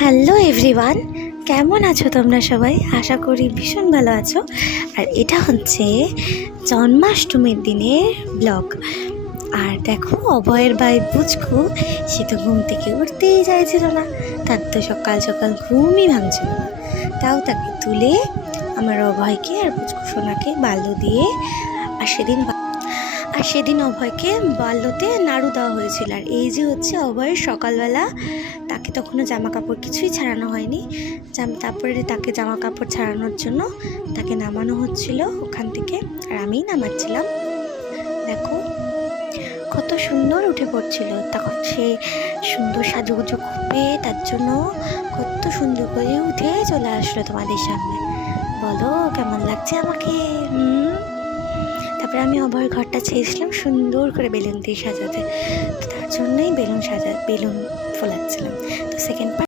Hello everyone, কেমন আছো তোমরা সবাই? আশা করি ভীষণ ভালো আছো। আর এটা হচ্ছে জন্মাষ্টমীর দিনের ব্লগ। আর দেখো, অভয়ের ভাই পুচকু, সে তো ঘুম থেকে উঠতেই চাইছিল না। তার তো সকাল সকাল ঘুমই ভাঙছিল না। তাও তাকে তুলে আমার অভয়কে আর পুচকু সোনাকে বাল্য দিয়ে আর সেদিন অভয়কে বাল্যতে নাড়ু দেওয়া হয়েছিল। আর এই যে হচ্ছে অভয়ের সকালবেলা, তাকে তখনও জামা কাপড় কিছুই ছাড়ানো হয়নি। তারপরে তাকে জামা কাপড় ছাড়ানোর জন্য তাকে নামানো হচ্ছিল ওখান থেকে, আর আমিই নামাচ্ছিলাম। দেখো কত সুন্দর উঠে পড়ছিল। তখন সে সুন্দর সাজুগুজু করবে, তার জন্য কত সুন্দর করে উঠে চলে আসলো তোমাদের সামনে। বলো কেমন লাগছে আমাকে? তারপরে আমি অভয়ের ঘরটা চেয়েছিলাম সুন্দর করে বেলুন দিয়ে সাজাতে, তো তার জন্যই বেলুন ফোলাচ্ছিলাম। তো সেকেন্ড